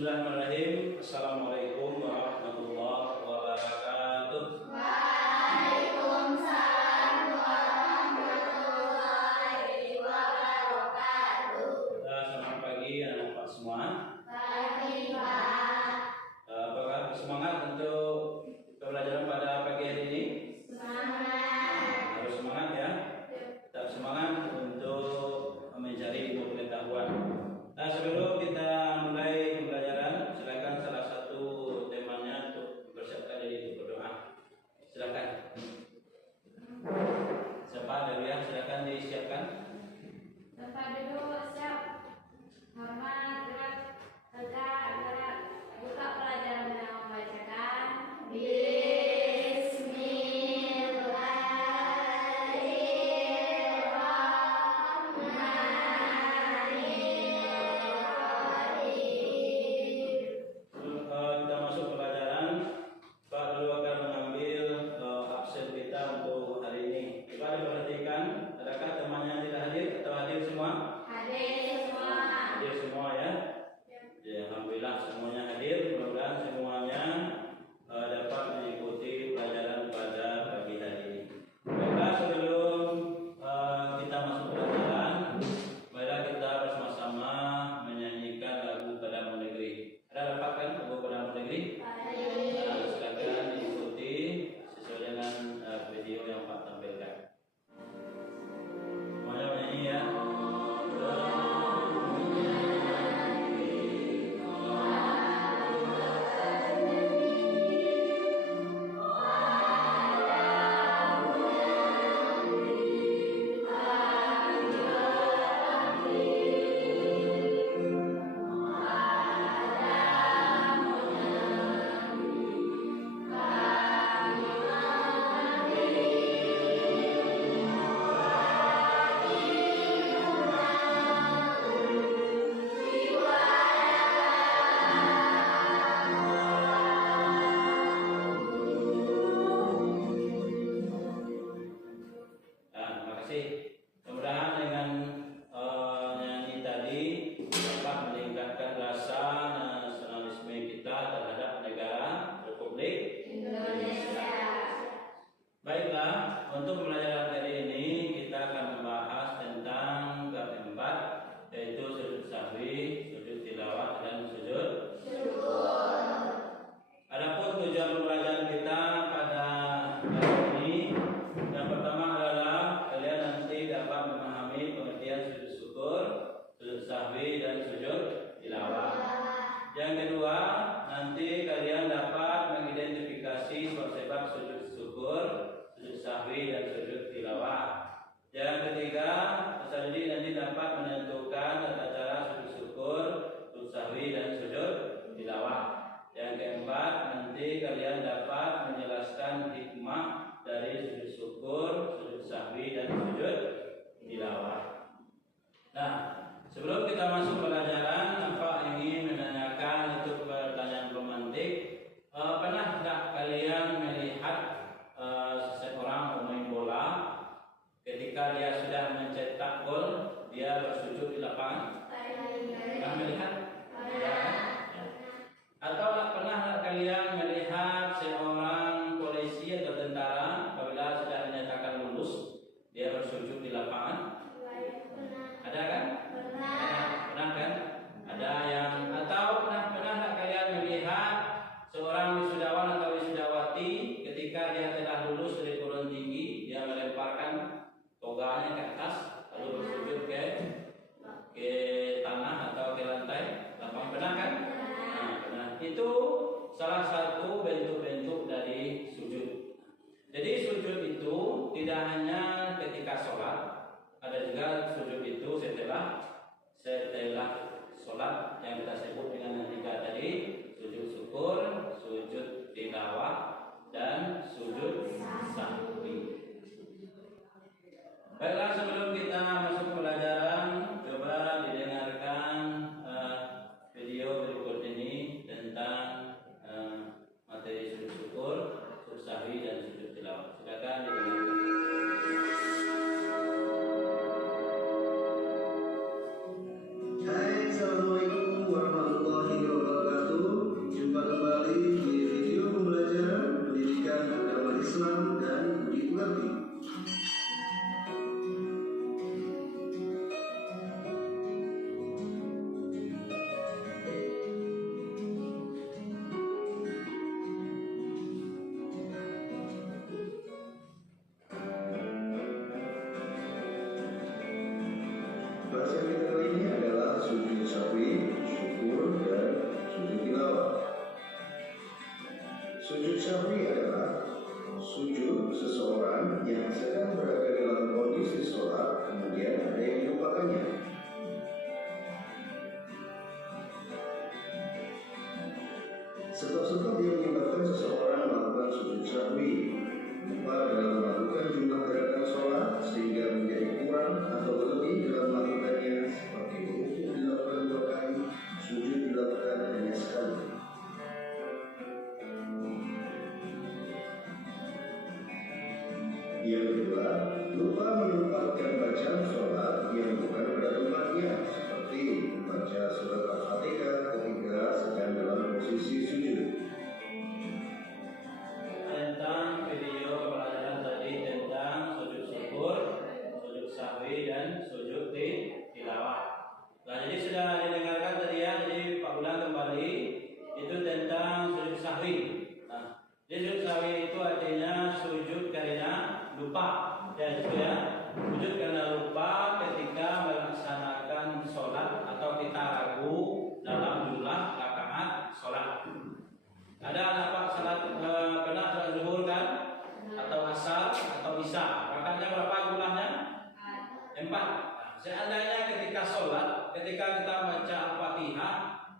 Bismillahirrahmanirrahim. Assalamualaikum warahmatullahi wabarakatuh. Waalaikumsalam warahmatullahi wabarakatuh. Selamat pagi anak-anak semua. Pagi Pak. Apakah bersemangat untuk pembelajaran pada pagi hari ini? Semangat. Harus semangat ya. Tetap semangat untuk mencari ilmu pengetahuan. Sebelum kita mulai pembelajaran, silakan salah satu temannya untuk mempersiapkan diri untuk berdoa. Silakan. Siapa dari yang silakan disiapkan. Tempat duduk siap. Hormat, gerak, tegak, gerak. Buka pelajaran yang membacakan. Kita masuk pelajaran. Pak dulu akan mengambil absen kita untuk hari ini. Coba diperhatikan, adakah temannya yang tidak hadir atau hadir semua? Hadir semua. Hadir semua ya. Ya, alhamdulillah semuanya hadir. Mudah-mudahan semuanya dapat mengikuti pelajaran pada pagi hari ini. Baiklah, sebelum kita masuk pelajaran, marilah kita bersama-sama menyanyikan lagu Padamu Negeri. Ada dapatkan lagu Padamu Negeri? Silakan diikuti sesuai dengan video yang Pak tampilkan. Semuanya menyanyi ya. Terima kasih. Mudah-mudahan dengan nyanyi tadi dapat meningkatkan rasa nasionalisme kita terhadap negara Republik Indonesia. Baiklah, untuk pembelajaran hari ini kita akan membahas tentang bab 4, yaitu sujud sahwi, sujud tilawah, dan sujud Syukur. Adapun tujuan pembelajaran kita pada hari ini, yang pertama adalah kalian nanti dapat memahami pengertian sujud syukur, sujud sahwi, dan sujud tilawah. Yang kedua, nanti kalian dapat mengidentifikasi sebab-sebab sujud syukur, sujud sahwi, dan sujud tilawah. Yang ketiga, peserta didik nanti dapat menentukan tata cara sujud syukur, sujud sahwi, dan sujud tilawah. Yang keempat, nanti kalian dapat menjelaskan hikmah dari sujud syukur, sujud sahwi, dan sujud tilawah. Nah, sebelum kita masuk pelajaran, Pak ingin menanyakan untuk pertanyaan romantik. Pernah tidak kalian melihat seseorang pemain bola ketika dia sudah mencetak gol, dia bersujud di lapangan? Pernah melihat? Ya. Atau pernah kalian melihat seorang polisi atau tentara apabila sudah dinyatakan lulus, dia bersujud di lapangan? Ada kan? Pernah kan? Ada yang atau pernah kalian melihat seorang wisudawan atau wisudawati ketika dia telah lulus dari perguruan tinggi, dia melemparkan toganya ke atas lalu bersujud ke tanah atau ke lantai lapangan? Pernah kan? Itu salah satu bentuk-bentuk dari sujud. Jadi sujud itu tidak hanya ketika sholat, ada juga sujud itu setelah sholat yang kita sebut dengan yang tiga tadi: sujud syukur, sujud tilawah, dan sujud sahwi. Baiklah, sebelum kita masuk pelajaran, coba didengarkan video berikut ini tentang materi sujud syukur, sujud sahwi, dan sujud tilawah. Silakan didengarkan. Hai, assalamualaikum warahmatullahi wabarakatuh. bahas yang kita kali ini adalah sujud sahwi, syukur, dan sujud tilawah. Sujud sahwi adalah sujud seseorang yang sedang berada dalam kondisi sholat, kemudian ada yang melupakannya. Sebab-sebab yang menyebabkan seseorang melakukan sujud sahwi: lupa dalam melakukan jumlah gerakan sholat sehingga menjadi kurang atau lebih dalam melakukannya, seperti rukuk dilakukan 2 kali, sujud dilakukan hanya sekali. Yang kedua, lupa menempatkan bacaan sholat yang bukan pada tempatnya, seperti membaca surat Al-Fatihah ketika sedang dalam posisi sujud. Tentang video pelajaran tadi tentang sujud syukur, sujud sahwi, dan sujud tilawah. Nah, jadi sudah didengarkan tadi ya. Jadi Pak ulang kembali, itu tentang sujud sahwi. Nah, jadi sujud sahwi itu artinya sujud karena lupa. Ya, itu ya. Sujud karena lupa ketika melaksanakan sholat atau kita ragu dalam jumlah rakaat sholat. Ada apa salat pernah salat zuhur kan? Atau asar atau isya. Rakaatnya berapa jumlahnya? 4. Nah, seandainya ketika sholat, ketika kita baca Al-Fatihah,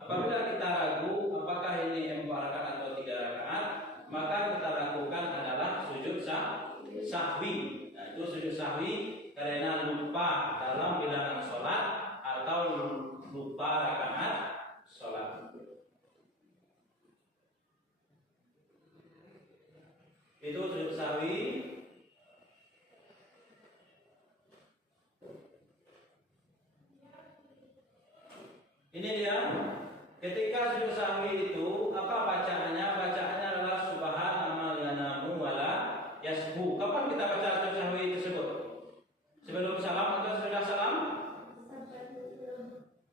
apabila kita ragu apakah ini 4 rakaat atau 3 rakaat, maka kita lakukan adalah sujud sahwi. Nah, itu sujud sahwi karena lupa dalam bilangan sholat atau lupa rakaat sholat. Itu sujud sahwi. Ini dia. Ketika sujud sahwi itu apa bacaannya? Bacaannya adalah subhanallah yanamu wala yasbu. Kapan kita baca sujud sahwi tersebut? Sebelum salam atau sudah salam?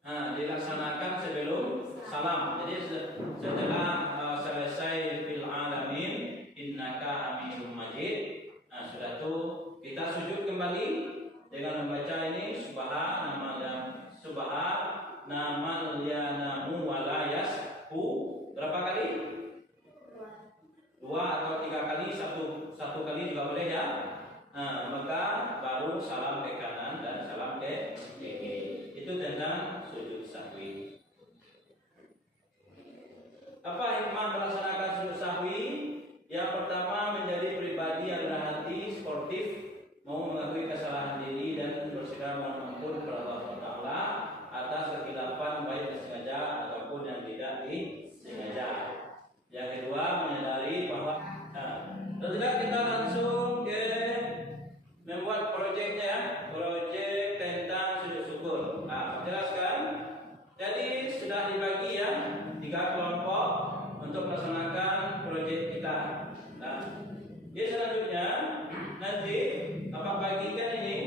Nah, dilaksanakan sebelum salam. Jadi setelah selesai fil alamin innaka hamidum majid. Nah, sudah itu kita sujud kembali dengan membaca ini subhanamal yanamu wala yasbu. Berapa kali? 2 atau 3 kali, satu kali juga boleh ya. Nah, maka baru salam ke kanan dan salam ke kiri. Itu tentang sujud sahwi. Apa hikmah melaksanakan sujud sahwi? Yang pertama, menjadi pribadi yang berhati sportif, mau mengakui kesalahan diri dan bersegera mohon ampun kepada Allah Taala atas kekhilafan baik disengaja ataupun yang tidak disengaja. Yang kedua, menyadari bahwa tidak kita langsung ke membuat proyeknya, proyek tentang sujud syukur. Nah, jelaskan. Jadi sudah dibagi ya 3 kelompok untuk melaksanakan proyek kita. Nah, jadi selanjutnya nanti Bapak bagikan ini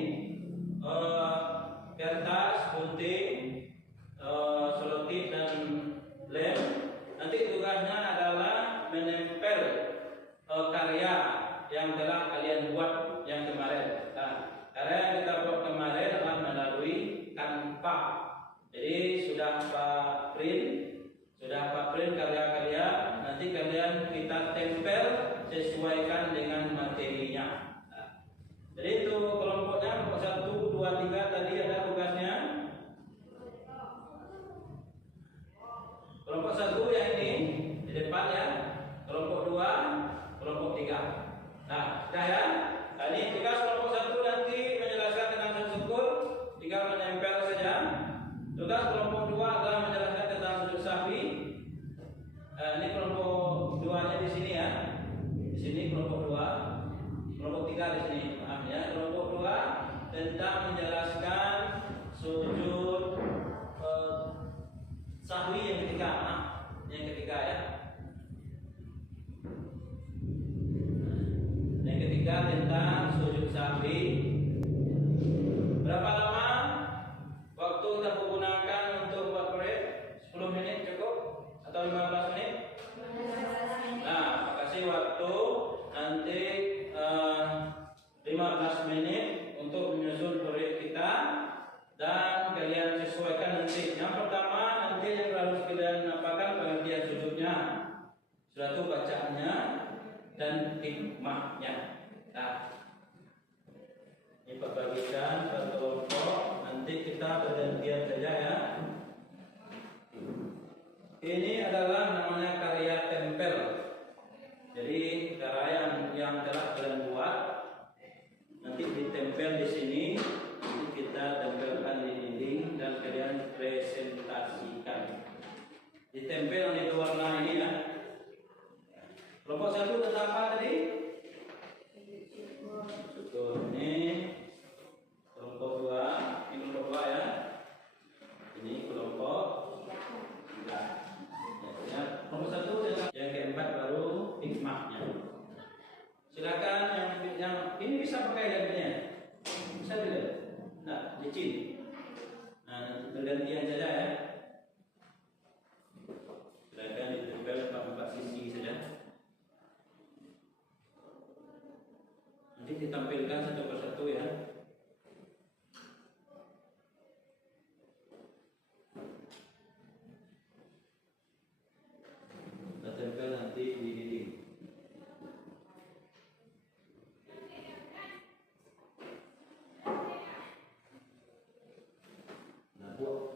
kertas, gunting, selotip dan lem. Nanti tugasnya adalah menempel karya yang telah kalian buat yang kemarin. Nah, karya yang kita buat kemarin adalah melalui Canva. Jadi sudah Pak print karya-karya. Nanti kalian kita tempel sesuaikan dengan materinya. Nah, jadi itu kelompoknya kelompok 1, 2, 3 tadi ada tugasnya. Kelompok 1 yang ini di depan ya. Kelompok 2, kelompok 3. Nah, sudah ya. Nah, ini tugas kelompok 1 nanti menjelaskan tentang sujud syukur, tinggal menempel saja. Tugas kelompok 2 adalah menjelaskan tentang sujud sahwi. Ini kelompok 2-nya di sini ya. Di sini kelompok 2, kelompok 3 di sini. Maaf ya. Kelompok 2 tentang menjelaskan sujud sahwi yang ketiga. Yang ketiga ya. Yang ketiga tentang sujud sahwi. Berapa lama waktu kita gunakan untuk buat proyek? 10 menit cukup atau 15 menit? Nah, kasih waktu nanti 15 menit untuk menyusun proyek kita. kita bergantian saja ya. Ini adalah namanya karya tempel. Jadi karya yang telah kalian buat nanti ditempel di sini, nanti kita tempelkan di dinding dan kalian presentasikan. Ditempel di warna ini ya. Kelompok satu tentang apa tadi? Syukur. Ini kelompok dua. Ini kelompok dua ya. Ini kelompok tiga. Ya, kelompok satu yang keempat baru hikmahnya. Silakan yang ini bisa pakai gantinya. Bisa tidak? Nah, licin. Nah, bergantian saja ya. Silakan ditempel empat sisi saja. Nanti ditampilkan satu persatu ya. Kita tempel nanti di dinding. Nah, buat.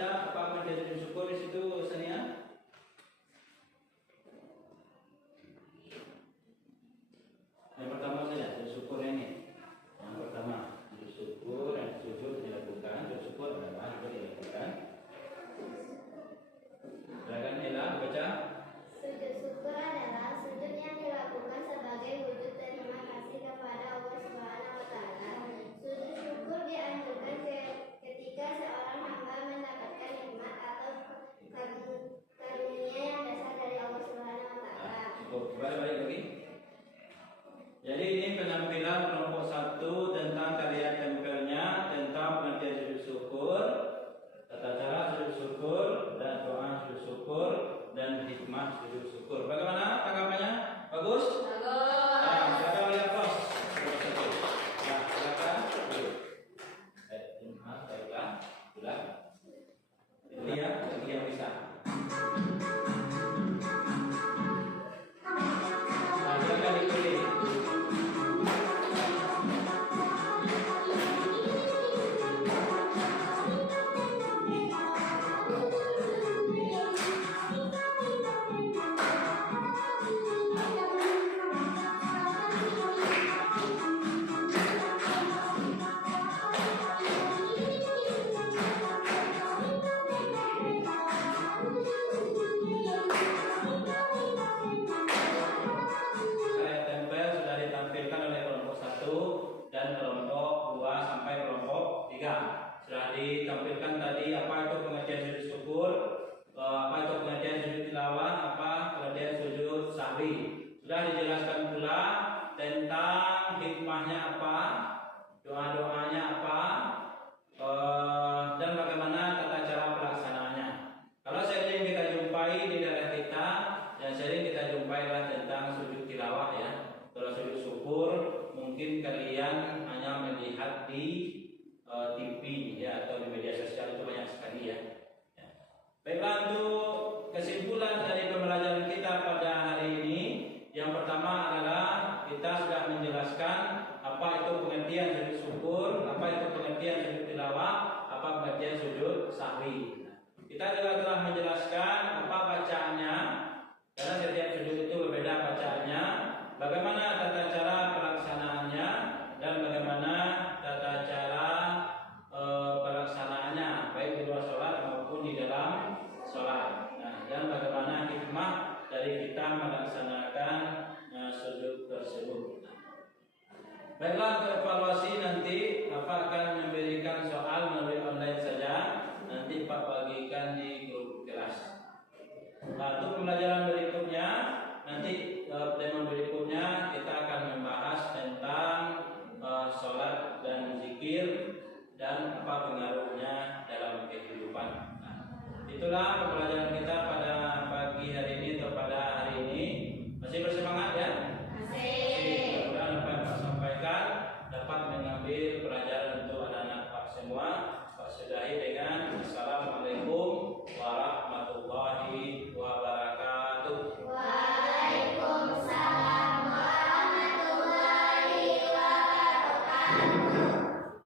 baca apa pengertian sujud syukur di situ Sania? Yang pertama saja sujud syukur ini. Yang pertama sujud syukur dan sujud dilakukan, sujud syukur adalah juga dilakukan. Silakan Ella baca. Sujud syukur adalah sujud yang dilakukan sebagai wujud terima kasih kepada Allah Subhanahu wa taala. Sujud syukur dianjurkan ketika seorang hamba mendapatkan nikmat atau karunia yang dasar dari Allah Subhanahu wa taala. Cukup. Balik lagi. Jadi ini penampilan kelompok 1 tentang karya tempelnya, tentang pengertian sujud syukur, tata cara sujud syukur, dan doa sujud syukur, dan hikmah sujud syukur. Bagaimana tanggapannya? Bagus? Nah, silakan lihat pos. Nah, silakan. Baiklah. Sudah. Lihat bagi yang bisa. Nah, silakan dipilih. Karya tempel sudah ditampilkan oleh kelompok 1 dan kelompok 2 sampai kelompok 3. Sudah ditampilkan tadi apa itu pengertian sujud syukur, apa itu pengertian sujud tilawah, apa pengertian sujud sahwi. Sudah dijelaskan pula tentang hikmahnya apa, doa-doanya apa, dan bagaimana tata cara pelaksanaannya. Kalau sering kita jumpai di daerah kita, dan sering kita jumpai tentang sujud tilawah ya. Kalau sujud syukur mungkin kalian hanya melihat di TV ya atau di media sosial, itu banyak sekali ya. Baiklah, untuk kesimpulan dari pembelajaran kita pada hari ini, yang pertama adalah kita sudah menjelaskan apa itu pengertian sujud syukur, apa itu pengertian sujud tilawah, apa pengertian sujud sahwi. Kita juga telah menjelaskan apa bacaannya, karena setiap sujud itu berbeda bacaannya, bagaimana tata cara pelaksanaannya, dan bagaimana tata cara pelaksanaannya baik di luar sholat maupun di dalam sholat. Nah, dan bagaimana hikmah dari kita melaksanakan sujud tersebut. Baiklah, untuk evaluasi nanti Bapak akan memberikan soal melalui online saja. Nanti Pak bagikan di grup kelas. Nah, untuk pembelajaran berikutnya, nanti tema berikutnya kita akan membahas tentang sholat dan zikir dan apa pengaruhnya dalam kehidupan. Nah, itulah pembelajaran kita pada